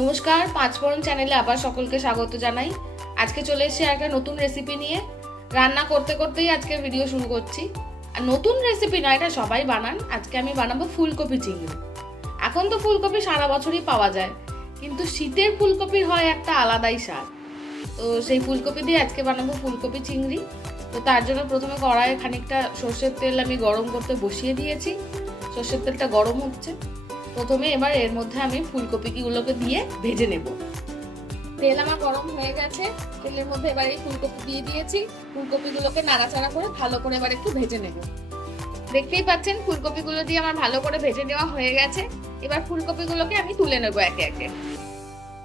নমস্কার, পাঁচফোড়ন চ্যানেলে আবার সকলকে স্বাগত জানাই। আজকে চলে এসেছি একটা নতুন রেসিপি নিয়ে। রান্না করতে করতেই আজকে ভিডিও শুরু করছি। আর নতুন রেসিপি না, এটা সবাই বানান। আজকে আমি বানাবো ফুলকপি চিংড়ি। এখন তো ফুলকপি সারা বছরই পাওয়া যায়, কিন্তু শীতের ফুলকপির হয় একটা আলাদাই স্বাদ। তো সেই ফুলকপি দিয়ে আজকে বানাবো ফুলকপি চিংড়ি। তো তার জন্য প্রথমে কড়াইয়ে খানিকটা সর্ষের তেল আমি গরম করতে বসিয়ে দিয়েছি। সর্ষের তেলটা গরম হচ্ছে। প্রথমে এবার এর মধ্যে আমি ফুলকপিগুলোকে দিয়ে ভেজে নেব। তেল আমার গরম হয়ে গেছে, তেলের মধ্যে এবার এই ফুলকপি দিয়ে দিয়েছি। ফুলকপিগুলোকে নাড়াচাড়া করে ভালো করে এবার একটু ভেজে নেব। দেখতেই পাচ্ছেন ফুলকপিগুলো দিয়ে আমার ভালো করে ভেজে নেওয়া হয়ে গেছে। এবার ফুলকপিগুলোকে আমি তুলে নেব একে একে।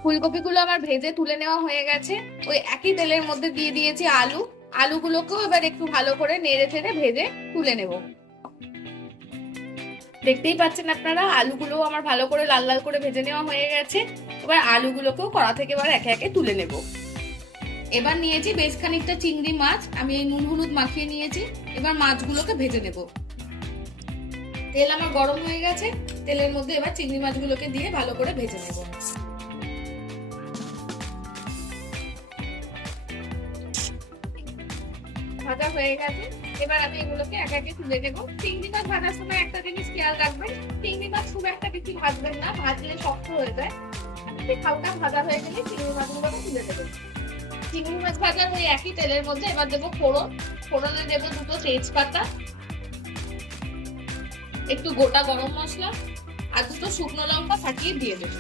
ফুলকপিগুলো আমার ভেজে তুলে নেওয়া হয়ে গেছে। ওই একই তেলের মধ্যে দিয়ে দিয়েছি আলু। আলুগুলোকেও এবার একটু ভালো করে নেড়ে চেড়ে ভেজে তুলে নেব। দেখতেই পাচ্ছেন আপনারা, আলুগুলো আমার ভালো করে লাল লাল করে ভেজে নেওয়া হয়ে গেছে। এবার আলুগুলোকেও কড়া থেকে এবার একে একে তুলে নেব। এবার নিয়েছি বেশ খানিকটা চিংড়ি মাছ, আমি এই নুন হলুদ মাখিয়ে নিয়েছি। এবার মাছগুলোকে ভেজে নেব। তেল আমার গরম হয়ে গেছে, তেলের মধ্যে এবার চিংড়ি মাছগুলোকে দিয়ে ভালো করে ভেজে নেব। ভাজা হয়ে গেছে, এবার আমি এগুলোকে একে একে তুলে নেব। চিংড়ি মাছ ভাজার সময় একটা জিনিস খেয়াল রাখবেন, চিংড়ি মাছ খুব একটা বেশি ভাজবেন না, ভাজলে শক্ত হয়ে যায়। হালকা ভাজা হয়ে গেলে চিংড়ি মাছগুলোকে তুলে দেবেন। চিংড়ি মাছ ভাজার ওই একই তেলের মধ্যে এবার দেবো ফোড়ন। ফোড়নে দেবো দুটো তেজপাতা, একটু গোটা গরম মশলা আর দুটো শুকনো লঙ্কা ফাটিয়ে দিয়ে দেবো।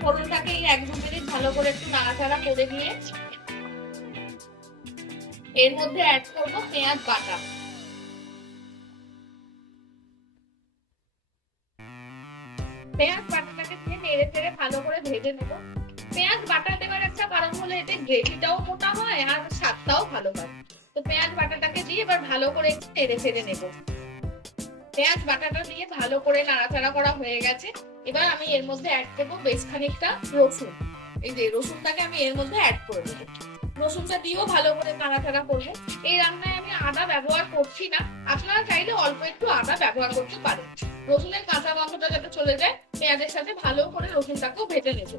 ফোড়নটাকে এই 1-2 মিনিট ভালো করে একটু নাড়াচাড়া করে নিয়ে এর মধ্যে অ্যাড করবো পেঁয়াজ বাটা। পেঁয়াজ বাটাটাকে দিয়ে নেড়ে চেড়ে ভালো করে ভেজে নেব। পেঁয়াজ বাটা দেওয়ার একটা কারণ হলো এতে গ্রেভিটাও মোটা হয় আর স্বাদটাও ভালো হয়। তো পেঁয়াজ বাটাটাকে দিয়ে এবার ভালো করে একটু নেড়ে চেড়ে নেব। পেঁয়াজ বাটাটা দিয়ে ভালো করে নাড়াচাড়া করা হয়ে গেছে। এবার আমি এর মধ্যে অ্যাড করবো বেশ খানিকটা রসুন। এই যে রসুনটাকে আমি এর মধ্যে অ্যাড করে দেবো। রসুনটা দিয়েও ভালো করে নাড়াচাড়া করবো। এই রান্নায় আমি আদা ব্যবহার করছি না, আপনারা চাইলে অল্প একটু আদা ব্যবহার করতে পারেন। রসুনের কাঁচা গন্ধটা যাতে চলে যায়, পেঁয়াজের সাথে ভালো করে রসুনটাকেও ভেজে নেব।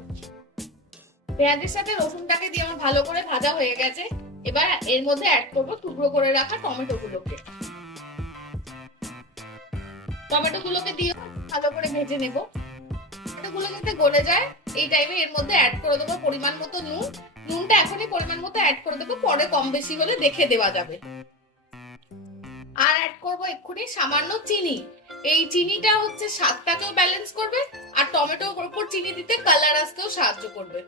পেঁয়াজের সাথে রসুনটাকে দিয়ে আমার ভালো করে ভাজা হয়ে গেছে। এবার এর মধ্যে অ্যাড করবো টুকরো করে রাখা টমেটো গুলোকে। টমেটো গুলোকে দিয়ে ভালো করে ভেজে নেব। টমেটোগুলো যাতে গলে যায়, এই টাইমে এর মধ্যে অ্যাড করে দেবো পরিমাণ মতো নুন। নুনটা এখনই পরিমাণ মতো অ্যাড করে দেবো, পরে কম বেশি হলে দেখে দেওয়া যাবে। আর অ্যাড করবো এক্ষুনি সামান্য চিনি। এই চিনিটা হচ্ছে স্বাদটাকেও ব্যালেন্স করবে আর টমেটোর উপর চিনি দিতে কালার আসতেও সাহায্য করবে।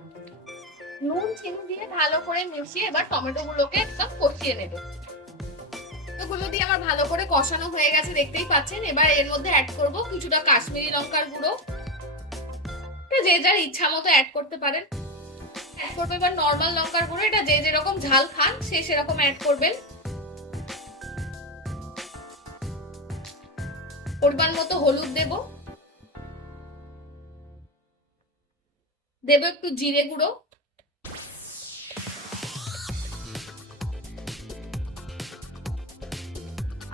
নুন চিনি দিয়ে ভালো করে মিশিয়ে এবার টমেটো গুলোকে একদম কষিয়ে নেব। গুলো দিয়ে আমার ভালো করে কষানো হয়ে গেছে, দেখতেই পাচ্ছেন। এবার এর মধ্যে অ্যাড করব কিছুটা কাশ্মীরি লঙ্কার গুঁড়ো। যে যার ইচ্ছা মতো অ্যাড করতে পারেন। অ্যাড করবো এবার নর্মাল লঙ্কার গুঁড়ো, এটা যে যেরকম ঝাল খান সে সেরকম অ্যাড করবেন। পরিমাণ মতো হলুদ দেব, দেব একটু জিরে গুঁড়ো,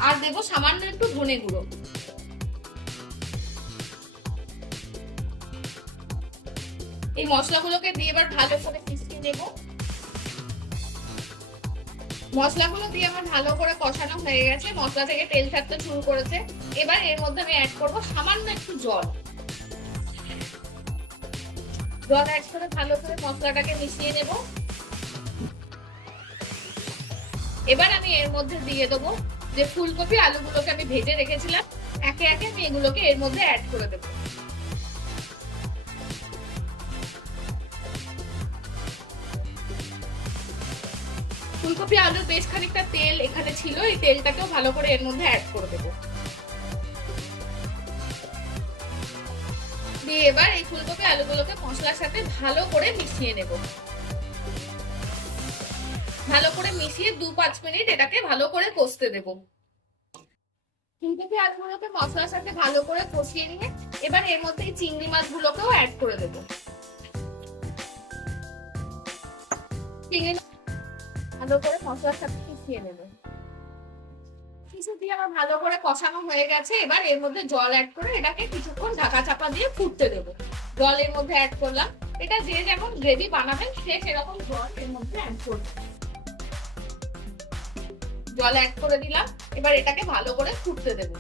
আর দেব সামান্য একটু ধনে গুঁড়ো। এই মশলাগুলোকে দিয়ে এবার ভালো করে মিশিয়ে নেব। মশলাগুলো দিয়ে আমার ভালো করে কষানো হয়ে গেছে, মশলা থেকে তেল ছাড়তে শুরু করেছে। এবার এর মধ্যে আমি অ্যাড করব সামান্য একটু জল। জল অ্যাড করে ভালো করে মশলাটাকে মিশিয়ে নেব। এবার আমি এর মধ্যে দিয়ে দেবো যে ফুলকপি আলুগুলোকে আমি ভেজে রেখেছিলাম, একে একে আমি এগুলোকে এর মধ্যে অ্যাড করে দেবো। ফুলকপি আলুর বেশ খানিকটা তেল এখানে ছিল, এই তেলটাকেও ভালো করে এর মধ্যে অ্যাড করে দেবো। দিয়ে এবার এই ফুলকপি আলুগুলোকে মশলার সাথে ভালো করে মিশিয়ে নেব। ভালো করে মিশিয়ে 2-5 মিনিট এটাকে ভালো করে কষতে দেব। ফুলকপি আলুগুলোকে মশলার সাথে ভালো করে কষিয়ে নিয়ে এবার এর মধ্যে এই চিংড়ি মাছগুলোকেও অ্যাড করে দেব। চিংড়ি ভালো করে মশলার সাথে মিশিয়ে নেব। কিছু দিয়ে আমার ভালো করে কষানো হয়ে গেছে। এবার এর মধ্যে জল অ্যাড করে এটাকে কিছুক্ষণ ঢাকা চাপা দিয়ে ফুটতে দেবো। জল এর মধ্যে অ্যাড করলাম, এটা যে যেমন গ্রেভি বানাবেন সে সেরকম জল এর মধ্যে অ্যাড করবে। জল অ্যাড করে দিলাম, এবার এটাকে ভালো করে ফুটতে দেবো।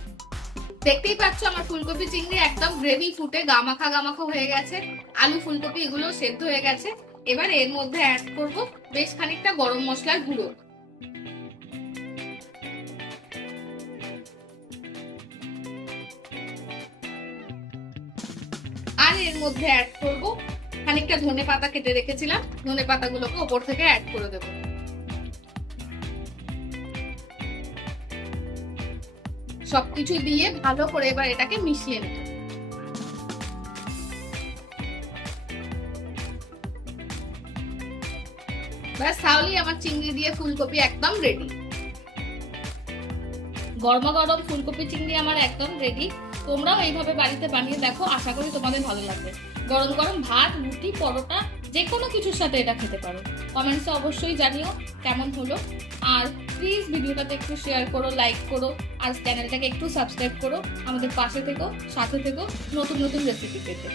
দেখতেই পাচ্ছ আমার ফুলকপি চিংড়ি একদম গ্রেভি ফুটে গামাখা গামাখা হয়ে গেছে, আলু ফুলকপি এগুলো সেদ্ধ হয়ে গেছে। এবার এর মধ্যে অ্যাড করব বেশ খানিকটা গরম মশলার গুঁড়ো। আর এর মধ্যে অ্যাড করব খানিকটা ধনে পাতা কেটে রেখেছিলাম, ধনে পাতাগুলোকে ওপর থেকে অ্যাড করে দেবো। সবকিছু দিয়ে ভালো করে এবার এটাকে মিশিয়ে নেব। ব্যাস তাহলেই আমার চিংড়ি দিয়ে ফুলকপি একদম রেডি। গরমা গরম ফুলকপি চিংড়ি আমার একদম রেডি। তোমরাও এইভাবে বাড়িতে বানিয়ে দেখো, আশা করি তোমাদের ভালো লাগবে। গরম গরম ভাত, রুটি, পরোটা যে কোনো কিছুর সাথে এটা খেতে পারো। কমেন্টসে অবশ্যই জানিও কেমন হলো। আর প্লিজ ভিডিওটাতে একটু শেয়ার করো, লাইক করো, আর চ্যানেলটাকে একটু সাবস্ক্রাইব করো। আমাদের পাশে থেকো, সাথে থেকো নতুন নতুন রেসিপি পেতে।